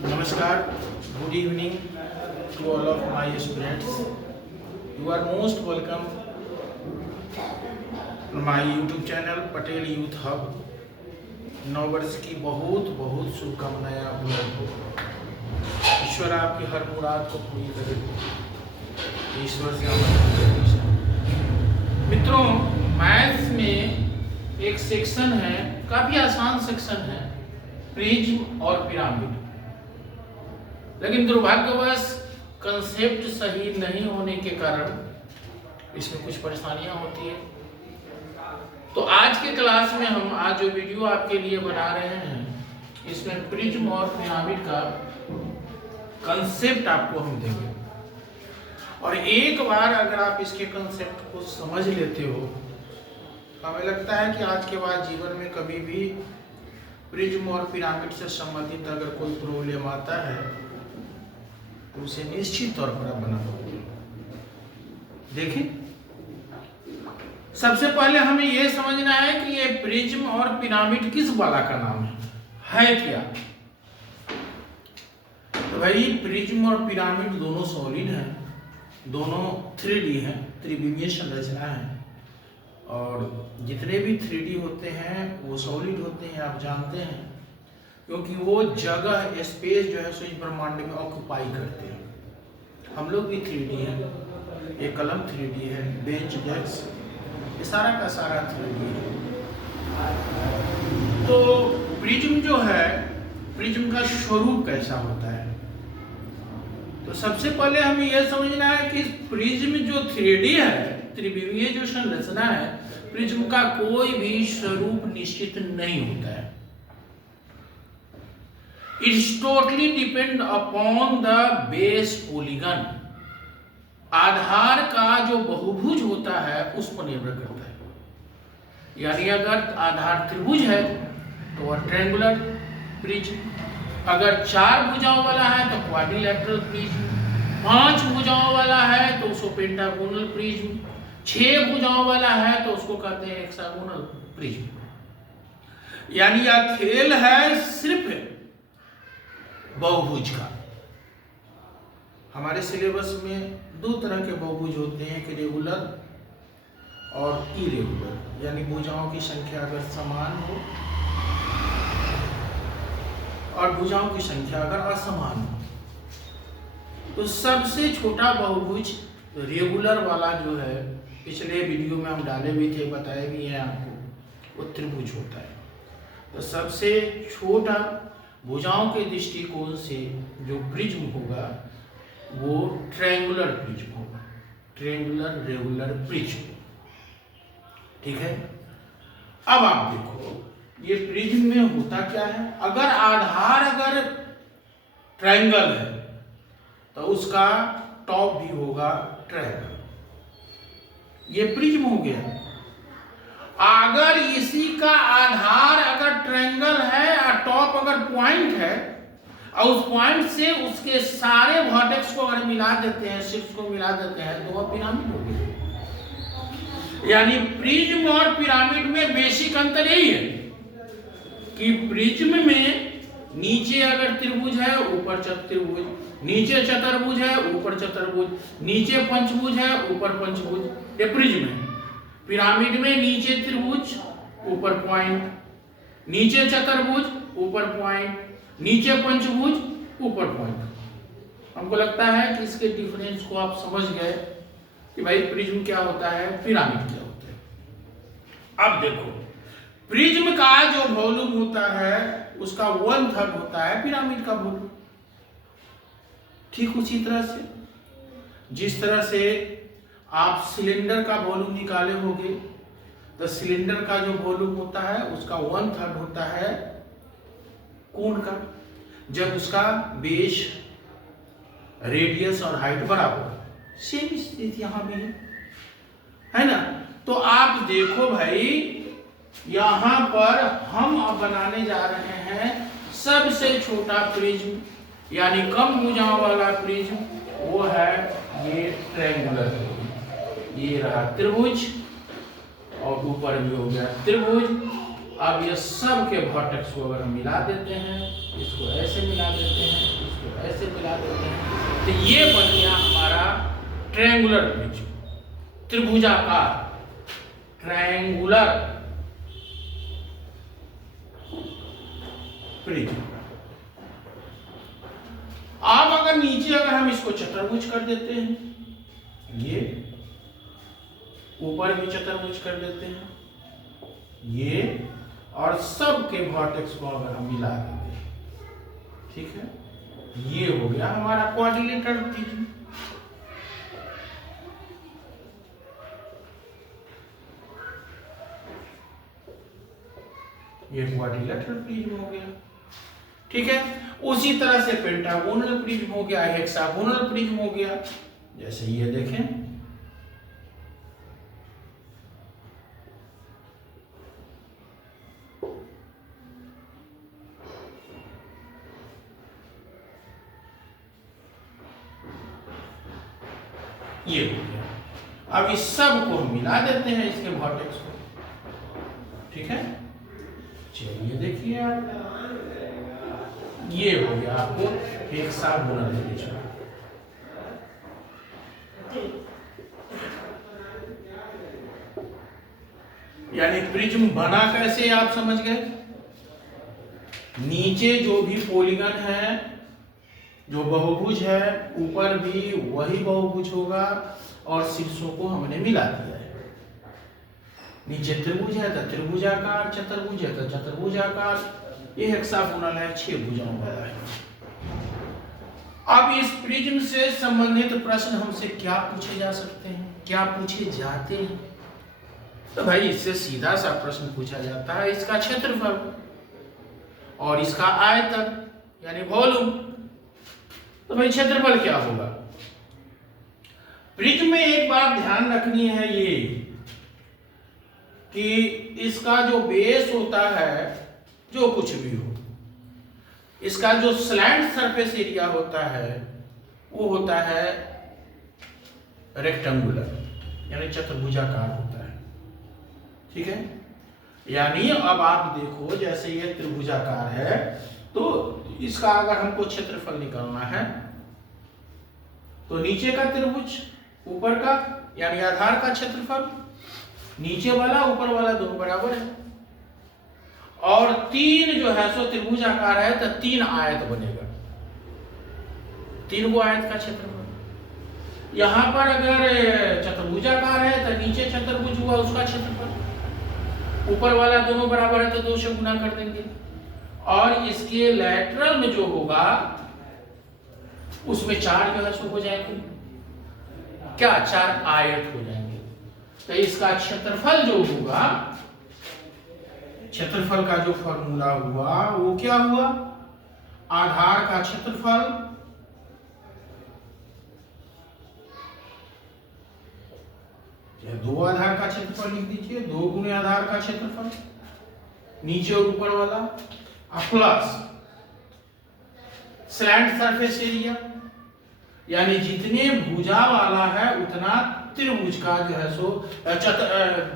Namaskar, good evening to all of my students. You are most welcome to my YouTube channel Patel youth hub. नववर्ष की बहुत बहुत शुभकामनाएं आप लोगों को। ईश्वर आपकी हर मुराद को पूरी करे। ईश्वर से मित्रों, मैथ्स में एक सेक्शन है, काफी आसान सेक्शन है, प्रिज्म और पिरामिड। लेकिन दुर्भाग्यवश कंसेप्ट सही नहीं होने के कारण इसमें कुछ परेशानियां होती है। तो आज के क्लास में हम आज जो वीडियो आपके लिए बना रहे हैं, इसमें प्रिज्म और पिरामिड का कंसेप्ट आपको हम देंगे। और एक बार अगर आप इसके कंसेप्ट को समझ लेते हो, हमें लगता है कि आज के बाद जीवन में कभी भी प्रिज्म और पिरामिड से संबंधित अगर कोई प्रॉब्लम आता है तो उसे निश्चित तौर पर आप बना पाओगे। देखिए, सबसे पहले हमें यह समझना है कि ये प्रिज्म और पिरामिड किस बला का नाम है क्या? तो भाई, प्रिज्म और पिरामिड दोनों सॉलिड हैं, दोनों 3D हैं, त्रिविमीय संरचना है। और जितने भी 3D होते हैं वो सॉलिड होते हैं, आप जानते हैं, क्योंकि वो जगह स्पेस जो है सो इस ब्रह्मांड में ऑक्युपाई करते हैं। हम लोग भी 3D हैं, ये कलम 3D है, बेंच डेस्क ये सारा का सारा 3D है। तो प्रिज्म जो है, प्रिज्म का स्वरूप कैसा होता है? तो सबसे पहले हमें यह समझना है कि प्रिज्म जो 3D है, त्रिविमीय जो संरचना है, प्रिज्म का कोई भी स्वरूप निश्चित नहीं होता है। It's totally depend upon the base polygon। आधार का जो बहुभुज होता है उस पर निर्भर करता है। यानी अगर आधार त्रिभुज है तो वह ट्रायंगुलर प्रिज्म, अगर 4 भुजाओं वाला है तो क्वाड्रिलेटरल प्रिज्म, 5 भुजाओं वाला है तो उसको पेंटागोनल प्रिज्म, 6 भुजाओं वाला है तो उसको कहते हैं हेक्सागोनल प्रिज्म। यानी यह खेल है सिर्फ बहुभुज का। हमारे सिलेबस में 2 तरह के बहुभुज होते हैं, कि रेगुलर और इरेगुलर। यानी भुजाओं की संख्या अगर समान हो और भुजाओं की संख्या अगर असमान हो। तो सबसे छोटा बहुभुज रेगुलर वाला जो है, पिछले वीडियो में हम डाले भी थे, बताए भी हैं आपको, वो त्रिभुज होता है। तो सबसे छोटा भुजाओं के दृष्टिकोण से जो प्रिज्म होगा वो ट्रायंगुलर प्रिज्म होगा, ट्रायंगुलर रेगुलर प्रिज्म। ठीक है, अब आप देखो ये प्रिज्म में होता क्या है। अगर आधार ट्रायंगल है तो उसका टॉप भी होगा ट्रायंगल। ये प्रिज्म हो गया। अगर इसी का आधार अगर ट्रायंगल है और टॉप अगर पॉइंट है और उस पॉइंट से उसके सारे वर्टेक्स को अगर मिला देते हैं, शीर्ष को मिला देते हैं, तो वह पिरामिड हो गया। यानी प्रिज्म और पिरामिड में बेसिक अंतर यही है कि प्रिज्म में नीचे अगर त्रिभुज है, ऊपर चतुर्भुज, नीचे चतुर्भुज है, ऊपर चतुर्भुज, नीचे पंचभुज है, ऊपर पंचभुज, ये प्रिज्म है। पिरामिड में नीचे त्रिभुज, ऊपर पॉइंट, नीचे चतुर्भुज, ऊपर पॉइंट, नीचे पंचभुज, ऊपर पॉइंट। हमको लगता है कि इसके डिफरेंस को आप समझ गए कि भाई प्रिज्म क्या होता है, पिरामिड क्या होता है। अब देखो, प्रिज्म का जो वॉल्यूम होता है उसका 1/3 होता है पिरामिड का वॉल्यूम। ठीक उसी तरह से जिस तरह से आप सिलेंडर का वॉल्यूम निकाले होंगे, तो सिलेंडर का जो वॉल्यूम होता है उसका 1/3 होता है कोण का, जब उसका बेस, रेडियस और हाइट बराबर। सेम स्थिति यहां भी है ना। तो आप देखो भाई, यहां पर हम अब बनाने जा रहे हैं सबसे छोटा प्रिज्म, यानी कम भुजाओं वाला प्रिज्म, वो है ये ट्रायंगुलर। ये रहा त्रिभुज और ऊपर भी हो गया त्रिभुज। अब ये सब के वर्टेक्स को अगर हम मिला देते हैं, इसको ऐसे मिला देते हैं, ऐसे मिला देते हैं तो ये बन गया हमारा ट्रायंगुलर प्रिज्म, त्रिभुजाकार ट्रायंगुलर प्रिज्म। अब अगर नीचे अगर हम इसको चतुर्भुज कर देते हैं, ये ऊपर भी चतुर्भुज कर देते हैं, ये और सबके वर्टेक्स को अगर हम मिला देते हैं, ठीक है, ये हो गया हमारा क्वाड्रिलेटरल प्रिज्म। ये क्वाड्रिलेटरल प्रिज्म हो गया, ठीक है। उसी तरह से पेंटागोनल प्रिज्म हो गया, हेक्सागोनल प्रिज्म हो गया। जैसे ये देखें, ये हो गया। अब इस सब को हम मिला देते हैं, इसके वर्टेक्स को, ठीक है। चलिए देखिए आप, ये हो गया आपको हेक्सागोनल प्रिज्म। यानी प्रिज्म बना कैसे आप समझ गए। नीचे जो भी पॉलीगन है, जो बहुभुज है, ऊपर भी वही बहुभुज होगा और शीर्षों को हमने मिला दिया है। नीचे त्रिभुज है तो त्रिभुजाकार, चतुर्भुज है तो चतुर्भुजाकार, ये हेक्सागोनल है, 6 भुजाओं वाला है। अब इस प्रिज्म से संबंधित प्रश्न हमसे क्या पूछे जा सकते हैं, क्या पूछे जाते हैं? तो भाई इससे सीधा सा प्रश्न पूछा जाता है इसका क्षेत्रफल और इसका आयतन यानी वॉल्यूम। तो भाई क्षेत्रफल क्या होगा? प्रिज्म में एक बात ध्यान रखनी है ये कि इसका जो बेस होता है, जो कुछ भी हो, इसका जो स्लैंट सरफेस एरिया होता है वो होता है रेक्टेंगुलर यानी चतुर्भुजाकार होता है, ठीक है। यानी अब आप देखो, जैसे ये त्रिभुजाकार है तो इसका अगर हमको क्षेत्रफल निकालना है तो नीचे का त्रिभुज, ऊपर का यानी आधार का क्षेत्रफल, नीचे वाला ऊपर वाला दोनों बराबर है, और 3 जो है सो त्रिभुजाकार है तो 3 आयत बनेगा, 3 गो आयत का क्षेत्रफल। यहां पर अगर चतुर्भुजाकार है तो नीचे चतुर्भुज हुआ उसका क्षेत्रफल, ऊपर वाला दोनों बराबर है तो 2 से गुना कर देंगे, और इसके लैटरल में जो होगा उसमें 4 जो है सो हो जाएंगे, क्या 4 आयत हो जाएंगे। तो इसका क्षेत्रफल जो होगा, क्षेत्रफल का जो फॉर्मूला हुआ वो क्या हुआ, आधार का क्षेत्रफल या 2 आधार का क्षेत्रफल लिख दीजिए, 2 गुने आधार का क्षेत्रफल नीचे और ऊपर वाला, प्लस स्लैंट सरफेस एरिया यानी जितने भुजा वाला है उतना त्रिभुज का जो है सो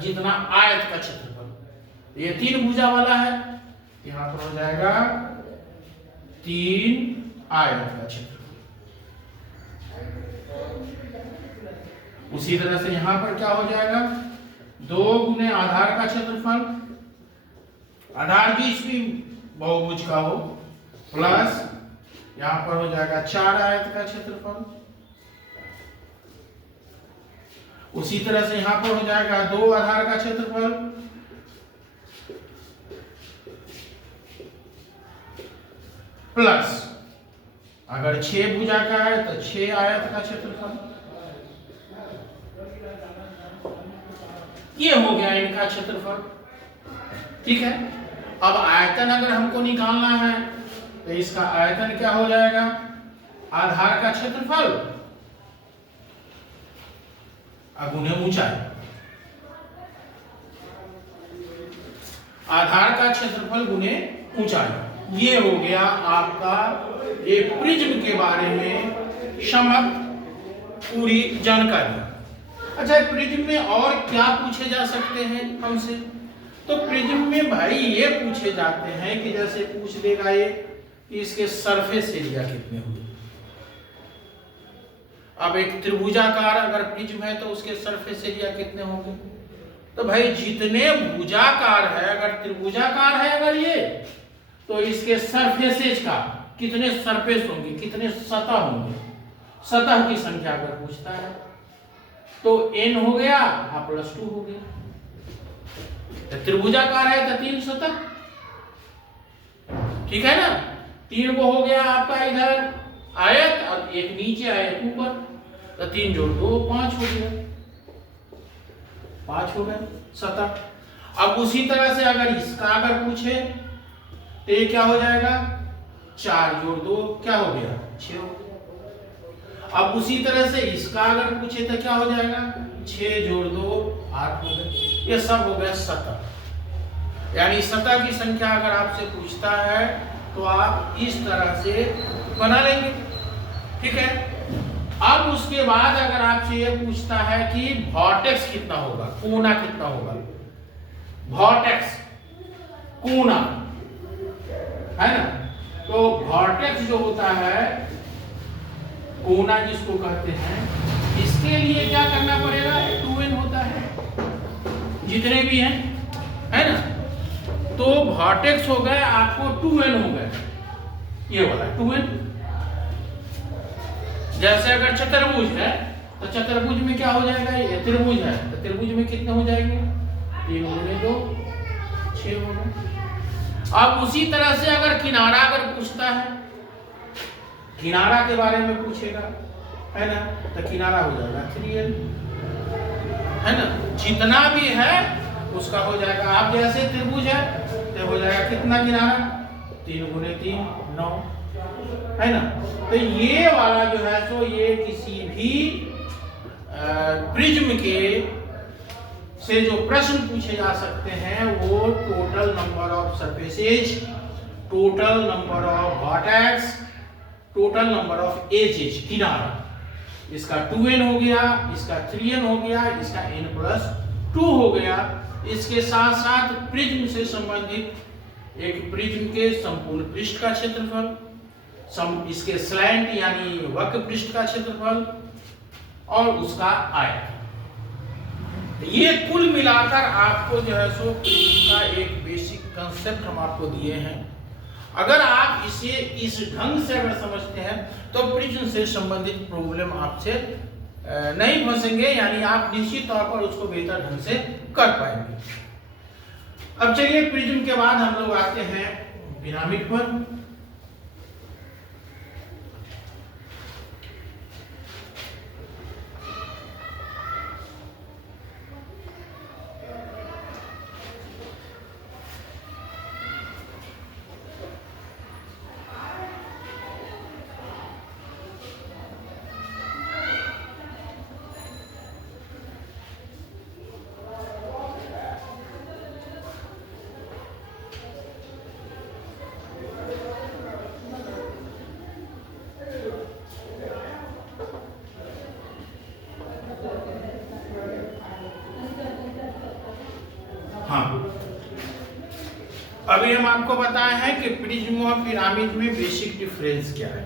जितना आयत का क्षेत्रफल। ये 3 भुजा वाला है, यहां पर हो जाएगा 3 आयत का क्षेत्रफल। उसी तरह से यहां पर क्या हो जाएगा, 2 गुने आधार का क्षेत्रफल, आधार जिस भी बहुभुज का हो, प्लस यहां पर हो जाएगा 4 आयत का क्षेत्रफल। उसी तरह से यहां पर हो जाएगा 2 आधार का क्षेत्रफल, प्लस अगर 6 भुजा का है तो 6 आयत का क्षेत्रफल। ये हो गया इनका क्षेत्रफल, ठीक है। अब आयतन अगर हमको निकालना है तो इसका आयतन क्या हो जाएगा, आधार का क्षेत्रफल गुने ऊंचाई, आधार का क्षेत्रफल गुने ऊंचाई। ये हो गया आपका ये प्रिज्म के बारे में समग्र पूरी जानकारी। अच्छा, प्रिज्म में और क्या पूछे जा सकते हैं हमसे? तो प्रिज्म में भाई ये पूछे जाते हैं कि जैसे पूछ देगा ये कि इसके सरफेस एरिया कितने हुए, अब एक त्रिभुजाकार अगर प्रिज्म है तो उसके सरफेस एरिया कितने होंगे? तो भाई जितने भुजाकार है, अगर त्रिभुजाकार है अगर ये, तो इसके सरफेसेज का कितने सरफेस होंगे, कितने सतह होंगे, सतह की संख्या अगर पूछता है तो n हो गया और +2 हो गया। त्रिभुजाकार है तो 3 सतह, ठीक है ना। 3 वो हो गया आपका इधर आयत और एक नीचे आयत ऊपर, तो 3 जोड़ 2 5 हो गया, 5 हो गया सतह। अब उसी तरह से अगर इसका अगर पूछे तो ये क्या हो जाएगा, 4 जोड़ 2 क्या हो गया, 6 हो गया। अब उसी तरह से इसका अगर पूछे तो क्या हो जाएगा, 6 जोड़ 2 8 हो गए। ये सब हो गया सतह। यानी सतह की संख्या अगर आपसे पूछता है तो आप इस तरह से बना लेंगे, ठीक है। अब उसके बाद अगर आपसे ये पूछता है कि वर्टेक्स कितना होगा, कोना कितना होगा, वर्टेक्स कोना है ना, तो वर्टेक्स जो होता है, कोना जिसको कहते हैं, इसके लिए क्या करना पड़ेगा, 2n होता है जितने भी हैं, है ना। तो वर्टेक्स हो गए आपको 2n हो गए, ये वाला 2n। जैसे अगर चतुर्भुज है तो चतुर्भुज में क्या हो जाएगा, ये त्रिभुज है तो त्रिभुज में कितने हो जाएंगे, 3 गुणे 2 6 हो गए। अब उसी तरह से अगर किनारा अगर पूछता है, किनारा के बारे में पूछेगा, है ना, तो किनारा हो जाएगा 3n, है ना। जितना भी है उसका हो जाएगा। आप जैसे त्रिभुज है तो हो जाएगा कितना किनारा, 3 गुणे 3 9, है ना। तो ये वाला जो है सो ये किसी भी प्रिज्म के से जो प्रश्न पूछे जा सकते हैं वो total number of surfaces, total number of vertex, total number of edges, किनारा, इसका 2n हो गया, इसका 3n हो गया, इसका n+2 हो गया। इसके साथ साथ प्रिज्म से संबंधित एक प्रिज्म के संपूर्ण पृष्ठ का क्षेत्रफल, इसके स्लैंट यानी वक्र पृष्ठ का क्षेत्रफल और उसका आयत। ये कुल मिलाकर आपको जो है सो प्रिज्म का एक बेसिक कंसेप्ट हम आपको दिए हैं। अगर आप इसे इस ढंग से अगर समझते हैं तो प्रिज्म से संबंधित प्रॉब्लम आपसे नहीं फंसेंगे, यानी आप निश्चित तौर पर उसको बेहतर ढंग से कर पाएंगे। अब चलिए प्रिज्म के बाद हम लोग आते हैं पिरामिड पर। अभी हम आपको बताए हैं कि प्रिज्म और पिरामिड में बेसिक डिफरेंस क्या है।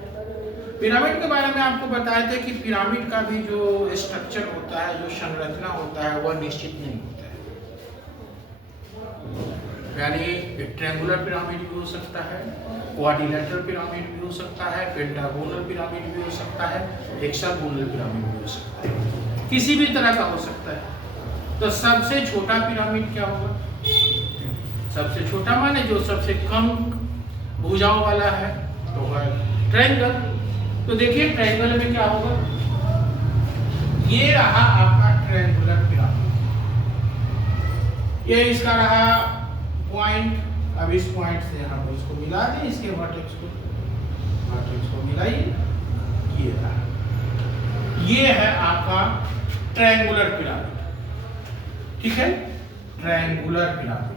पिरामिड के बारे में आपको बताए थे कि पिरामिड का भी जो स्ट्रक्चर होता है, जो संरचना होता है, वह निश्चित नहीं होता है। यानी ट्रायंगुलर पिरामिड भी हो सकता है, क्वाड्रिलेटरल पिरामिड भी हो सकता है, पेंटागोनल पिरामिड भी हो सकता है, हेक्सागोनल पिरामिड भी हो सकता है, किसी भी तरह का हो सकता है। तो सबसे छोटा पिरामिड क्या होगा, सबसे छोटा माने जो सबसे कम भुजाओं वाला है तो है ट्रायंगल। तो देखिए ट्रायंगल में क्या होगा, ये रहा आपका ट्रायंगुलर पिरामिड, ये इसका रहा पॉइंट। अब इस पॉइंट से हम इसको मिला दें, इसके वर्टेक्स को मिलाइए, ये रहा, ये है आपका ट्रायंगुलर पिरामिड, ठीक है, ट्रायंगुलर पिरामिड।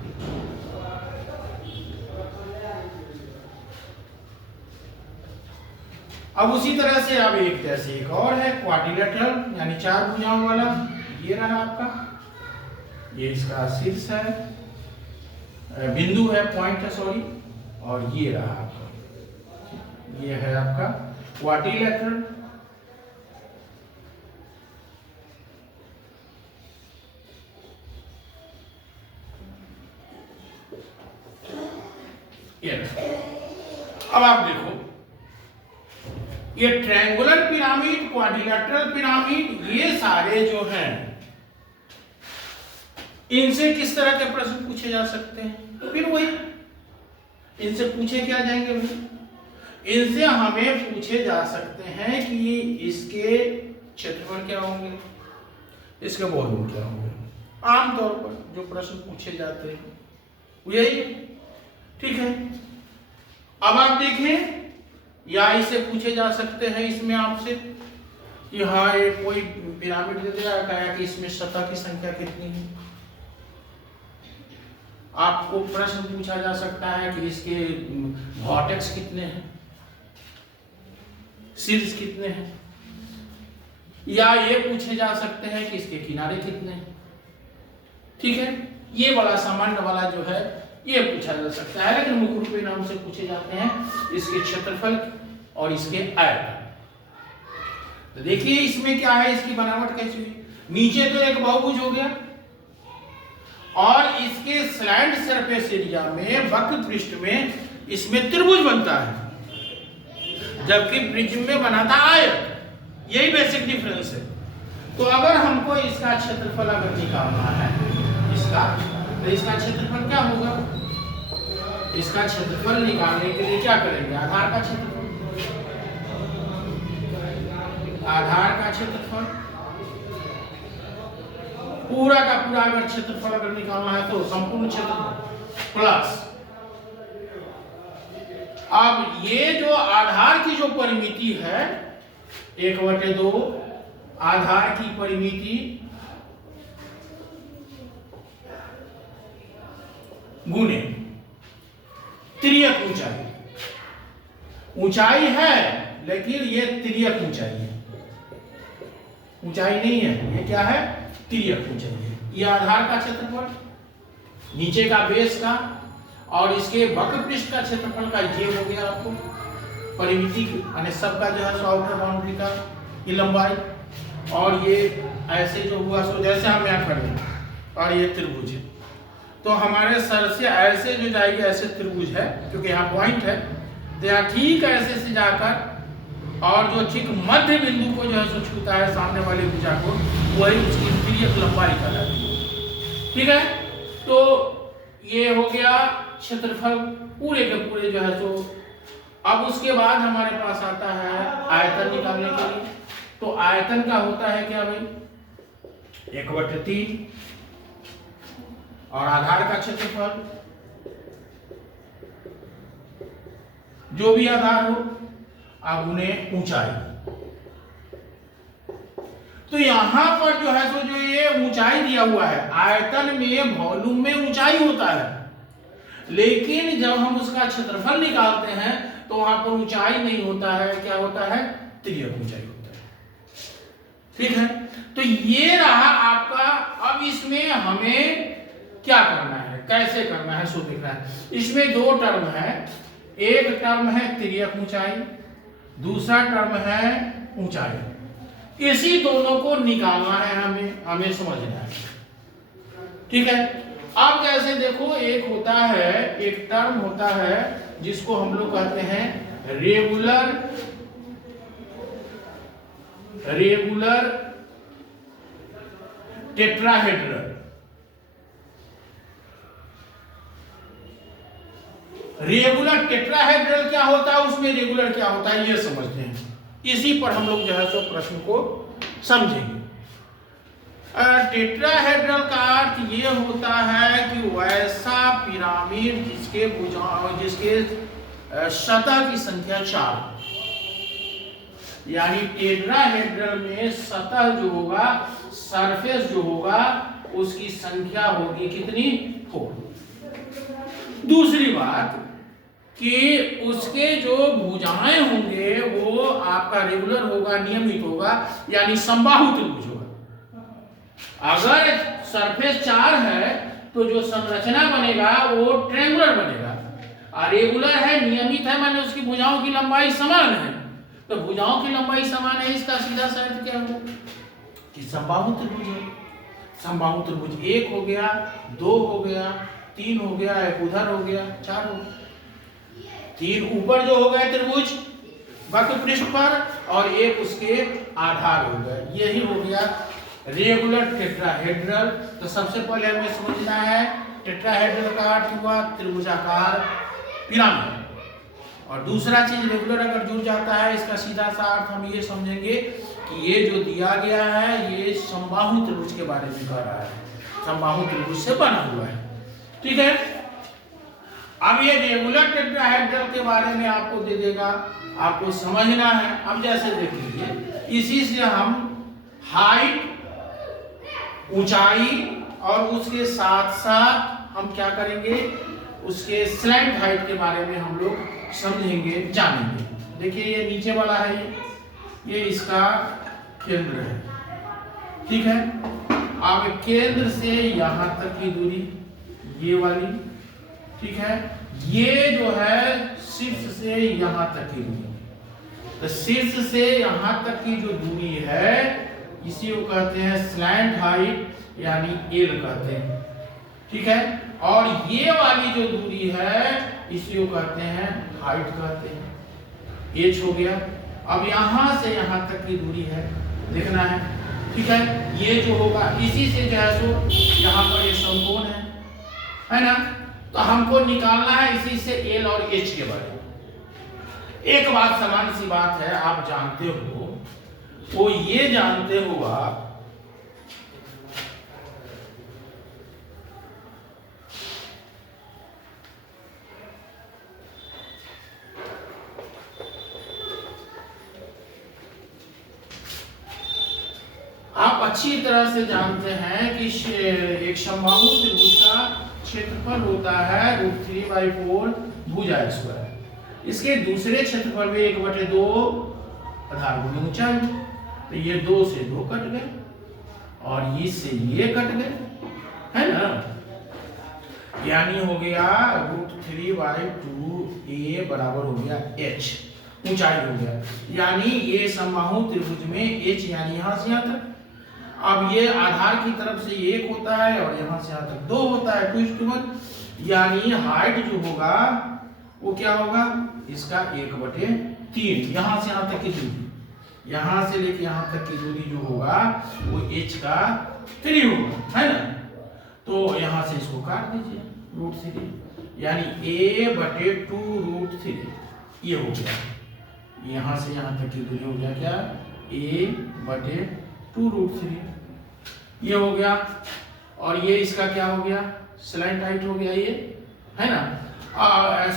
अब उसी तरह से अब एक जैसे एक और है क्वाड्रिलेटरल, यानी 4 भुजाओं वाला, ये रहा आपका, ये इसका शीर्ष है, बिंदु है, पॉइंट है सॉरी, और ये रहा आपका, ये है आपका क्वाड्रिलेटरल, अब आप देखो, ये ट्रायंगुलर पिरामिड, क्वाड्रिलेटरल पिरामिड, ये सारे जो हैं, इनसे किस तरह के प्रश्न पूछे जा सकते हैं? तो फिर वही, इनसे पूछे क्या जाएंगे भाई? इनसे हमें पूछे जा सकते हैं कि इसके क्षेत्रफल क्या होंगे, इसके वॉल्यूम क्या होंगे। आमतौर पर जो प्रश्न पूछे जाते हैं वो यही है, ठीक है। अब आप देखें, या इसे पूछे जा सकते हैं इसमें आपसे कि हाँ, ये कोई पिरामिड दे दिया है कि इसमें सतह की संख्या कितनी है। आपको प्रश्न पूछा जा सकता है कि इसके वर्टेक्स कितने हैं, शीर्ष कितने हैं, या ये पूछे जा सकते हैं कि इसके किनारे कितने हैं, ठीक है। ये बड़ा सामान्य वाला जो है ये पूछा जा सकता है, लेकिन मुख्य रूप नाम से पूछे जाते हैं इसके क्षेत्रफल और इसके आयतन। तो देखिए इसमें क्या है, इसकी बनावट कैसी हुई। नीचे तो एक बहुभुज हो गया, और इसके स्लैंट सरफेस एरिया में, वक्र पृष्ठ में, इसमें त्रिभुज बनता है, जबकि प्रिज्म में बना था आयत। यही बेसिक डिफरेंस है। तो अगर हमको इसका क्षेत्रफल अगर निकालना है, इसका, तो इसका क्षेत्रफल क्या होगा? इसका क्षेत्रफल निकालने के लिए क्या करेंगे? आधार का क्षेत्रफल, आधार का क्षेत्रफल, पूरा का पूरा अगर क्षेत्रफल अगर निकालना है तो संपूर्ण क्षेत्रफल प्लस, अब ये जो आधार की जो परिमिति है 1/2 आधार की परिमिति गुने तिर्यक ऊंचाई, ऊंचाई है लेकिन ये तिर्यक ऊंचाई है, ऊंचाई नहीं है, ये क्या है? तिर्यक ऊंचाई है। ये आधार का क्षेत्रफल, नीचे का बेस का, और इसके वक्र पृष्ठ का क्षेत्रफल का ये हो गया आपको परिमिति, यानी सबका जो है आउटर बाउंड्री का ये लंबाई, और ये ऐसे जो हुआ सो जैसे हम यहाँ कर दें, और ये त्रिभुज है। तो हमारे सर से ऐसे जो जाएगी ऐसे त्रिभुज है, क्योंकि यहाँ पॉइंट है, तो यहाँ ठीक ऐसे से जाकर, और जो ठीक मध्य बिंदु को जो है सो छूता है सामने वाली भुजा को, वही उसकी तिर्यक लंबाई कहलाती है, ठीक है। तो ये हो गया क्षेत्रफल पूरे के पूरे जो है सो। अब उसके बाद हमारे पास आता है आयतन निकालने के लिए। तो आयतन का होता है क्या भाई? 1/3 और आधार का क्षेत्रफल, जो भी आधार हो, अब उन्हें ऊंचाई। तो यहां पर जो है तो जो ये ऊंचाई दिया हुआ है, आयतन में वॉल्यूम में ऊंचाई होता है, लेकिन जब हम उसका क्षेत्रफल निकालते हैं तो वहां पर ऊंचाई नहीं होता है, क्या होता है? तिर्यक ऊंचाई होता है, ठीक है। तो ये रहा आपका। अब इसमें हमें क्या करना है, कैसे करना है, सो देखना है। इसमें दो टर्म है, एक टर्म है तिर्यक ऊंचाई, दूसरा टर्म है ऊंचाई। इसी दोनों को निकालना है, हमें समझना है, ठीक है। अब जैसे देखो, एक होता है, एक टर्म होता है जिसको हम लोग कहते हैं रेगुलर टेट्राहेड्रल। रेगुलर टेट्राहेड्रल क्या होता है, उसमें रेगुलर क्या होता है, ये समझते हैं। इसी पर हम लोग जो है सो प्रश्न को समझेंगे। टेट्राहेड्रल का अर्थ ये होता है कि वैसा पिरामिड जिसके भुजाओं, जिसके सतह की संख्या 4, यानी टेट्राहेड्रल में सतह जो होगा, सरफेस जो होगा, उसकी संख्या होगी कितनी? 4। दूसरी बात कि उसके जो भुजाएं होंगे वो आपका रेगुलर होगा, नियमित होगा, यानी समबाहु त्रिभुज होगा। अगर सरफेस 4 है तो जो संरचना बनेगा वो ट्रायंगुलर बनेगा, और रेगुलर है, नियमित है, माने उसकी भुजाओं की लंबाई समान है। तो भुजाओं की लंबाई समान है, इसका सीधा सा अर्थ क्या हुआ कि समबाहु त्रिभुज है। समबाहु त्रिभुज 1 हो गया, 2 हो गया, 3 हो गया, एक उधर हो गया, 4 हो गया। तीन ऊपर जो हो गए त्रिभुज वक्र पृष्ठ पर और एक उसके आधार हो गए, यही हो गया रेगुलर टेट्राहेड्रल। तो सबसे पहले हमें समझना है टेट्राहेड्रल का अर्थ हुआ त्रिभुजाकार पिरामिड, और दूसरा चीज रेगुलर अगर जुड़ जाता है इसका सीधा सा अर्थ हम ये समझेंगे कि ये जो दिया गया है ये समबाहु त्रिभुज के बारे में कह रहा है, समबाहु त्रिभुज से बना हुआ है। ठीक है, अब ये रेगुलर टेट्राहेड्रल के बारे में आपको दे देगा, आपको समझना है। अब जैसे देख लीजिए, इसी से हम हाइट, ऊंचाई और उसके साथ साथ हम क्या करेंगे, उसके स्लैंट हाइट के बारे में हम लोग समझेंगे, जानेंगे। देखिए ये नीचे वाला है, ये इसका केंद्र है। ठीक है, अब केंद्र से यहां तक की दूरी ये वाली, ठीक है, ये जो है शीर्ष से यहां तक की दूरी, तो शीर्ष से यहां तक की जो दूरी है इसी को कहते हैं स्लैंट हाइट, यानी एल कहते हैं। ठीक है, और ये वाली जो दूरी है इसी को कहते हैं हाइट कहते हैं, एच हो गया। अब यहां से यहां तक की दूरी है, देखना है। ठीक है, ये जो होगा इसी से जो है सो यहाँ पर ये समकोण है ना, तो हमको निकालना है इसी से एल और एच के बारे में। एक बात सामान्य सी बात है, आप जानते हो, वो ये जानते हो आप अच्छी तरह से जानते हैं कि एक समबाहु त्रिभुज का क्षेत्रफल होता है √3/4 भुजा स्क्वायर। इसके दूसरे क्षेत्रफल में 1/2 आधार गुना ऊंचाई, तो ये 2 से 2 कट गए और इससे ये कट गए, है ना, यानी हो गया √3/2a बराबर हो गया h, ऊंचाई हो गया। यानी ये समबाहु त्रिभुज में h यानी यहां से यहां तक, अब ये आधार की तरफ से 1 होता है और यहां से यहां तक 2 होता है, 2:1, यानी हाइट जो होगा वो क्या होगा, इसका 1/3, यहां से यहां तक की दूरी, यहां से लेके यहां तक की दूरी जो होगा वो h का 3 होगा, है ना। तो यहां से इसको काट दीजिए, √3, यानी a/2√3, ये हो गया। यहां से यहां तक की दूरी हो गया क्या, a/2√3, ये हो गया। और ये इसका क्या हो गया, स्लैंट हाइट हो गया, ये है ना,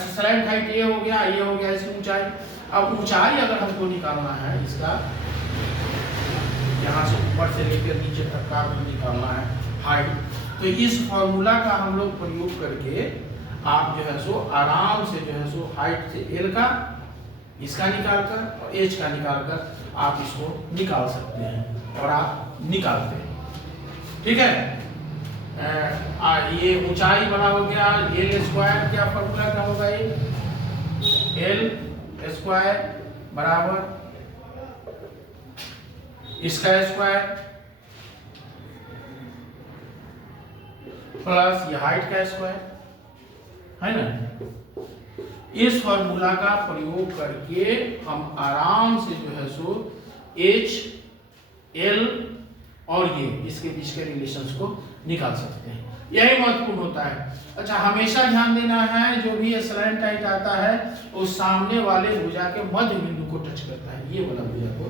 स्लैंट हाइट ये हो गया, ये हो गया इसकी ऊंचाई। अब ऊंचाई अगर हमको निकालना है इसका, यहाँ से ऊपर से लेकर नीचे तक का निकालना है हाइट, तो इस फॉर्मूला का हम लोग प्रयोग करके आप जो है सो आराम से जो है सो हाइट से एल का इसका निकालकर और एच का निकालकर आप इसको निकाल सकते हैं, और आप निकालते हैं। ठीक है, ये ऊंचाई बड़ा हो गया, एल स्क्वायर, क्या फॉर्मूला क्या होगा, ये एल स्क्वायर बराबर इसका स्क्वायर प्लस ये हाइट का स्क्वायर, है ना। इस फॉर्मूला का प्रयोग करके हम आराम से जो है सो एच, एल और ये इसके बीच के रिलेशंस को निकाल सकते हैं, यही महत्वपूर्ण होता है। अच्छा, हमेशा ध्यान देना है जो भी स्लैंट हाइट आता है वो सामने वाले भुजा के मध्य बिंदु को टच करता है, ये वाला भुजा को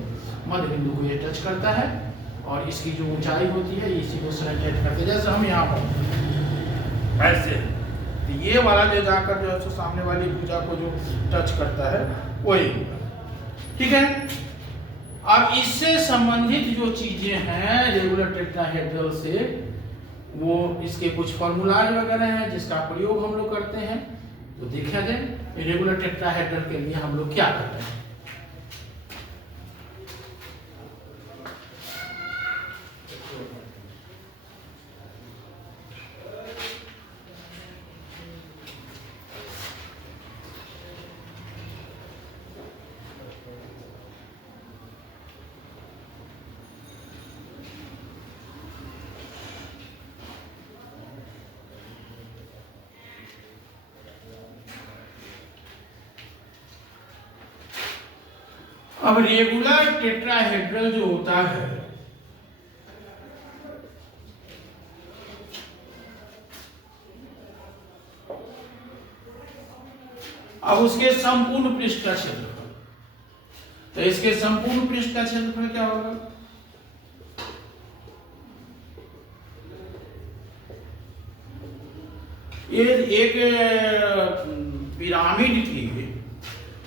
मध्य बिंदु को ये टच करता है, और इसकी जो ऊंचाई होती है इसी को स्लैंट हाइट करते हैं। जैसे हम यहाँ पर ऐसे, तो ये वाला जो जाकर जो है सामने वाली भुजा को जो टच करता है वही होगा। ठीक है, अब इससे संबंधित जो चीजें हैं रेगुलर टेट्राहेड्रल से, वो इसके कुछ फॉर्मूलाज वगैरह हैं जिसका प्रयोग हम लोग करते हैं। तो देखा जाए रेगुलर टेट्राहेड्रल के लिए हम लोग क्या करते हैं। अब रेगुलर टेट्राहेड्रल जो होता है, अब उसके संपूर्ण पृष्ठ का क्षेत्रफल, तो इसके संपूर्ण पृष्ठ का क्षेत्रफल क्या होगा? ये एक पिरामिड की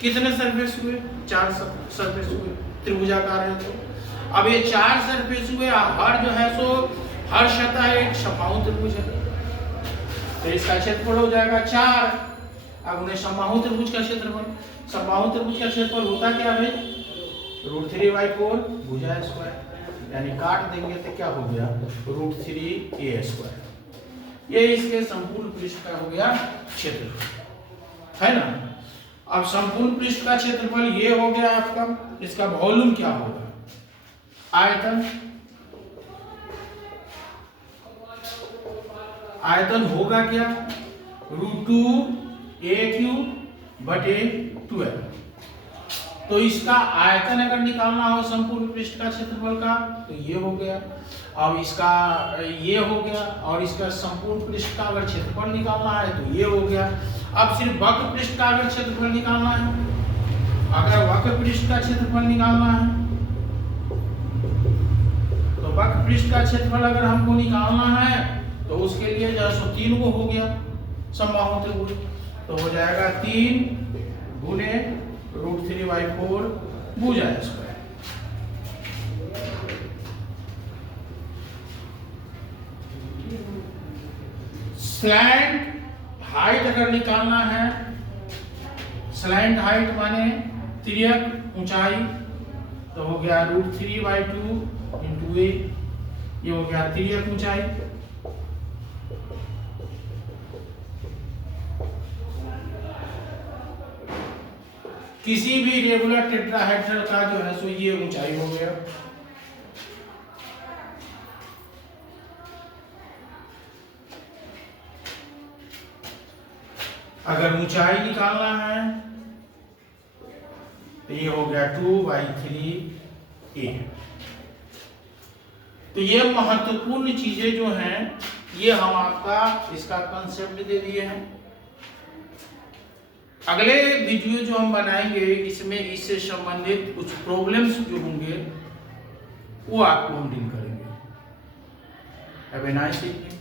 कितने सरफेस हुए? 4 सरफेस हुए, त्रिभुजाकार है तो। अब ये 4 सरफेस हुए, हर जो है सो हर सतह एक समबाहु त्रिभुज है, तो इसका क्षेत्रफल हो जाएगा 4। अब उन्हें समबाहु त्रिभुज का क्षेत्रफल, समबाहु त्रिभुज का क्षेत्रफल होता क्या है? √3/4 भुजा स्क्वायर, यानी काट देंगे तो क्या हो गया? √3a²। ये इसके संपूर्ण पृष्ठ का हो गया क्षेत्रफल, है ना। अब संपूर्ण पृष्ठ का क्षेत्रफल ये हो गया आपका, इसका वॉल्यूम क्या होगा? आयतन, आयतन होगा क्या? √2a³/12। तो इसका आयतन अगर निकालना हो संपूर्ण पृष्ठ का क्षेत्रफल का, तो ये हो गया। अब इसका ये हो गया, और इसका संपूर्ण पृष्ठ का अगर क्षेत्रफल निकालना है तो ये हो गया। अब सिर्फ वक्र पृष्ठ का अगर क्षेत्रफल निकालना है, अगर वक्र पृष्ठ का क्षेत्रफल निकालना है, तो वक्र पृष्ठ का क्षेत्रफल अगर हमको निकालना है तो उसके लिए जो है 3 को हो गया समबाहु त्रिभुज, तो हो जाएगा 3 गुने √3/4 भुजा स्क्वायर। स्लैंट हाइट अगर निकालना है, स्लैंट हाइट माने तिर्यक ऊंचाई, तो हो गया √3/2 × a, ये हो गया तिर्यक ऊंचाई। किसी भी रेगुलर टेट्राहेड्रल का जो है सो ये ऊंचाई हो गया। अगर ऊंचाई निकालना है तो ये हो गया 2/3a। तो ये महत्वपूर्ण चीजें जो हैं ये हम आपका इसका कंसेप्ट दे दिए हैं। अगले वीडियो जो हम बनाएंगे इसमें इससे संबंधित कुछ प्रॉब्लम्स जो होंगे वो आपको हम डील करेंगे। Have a nice evening.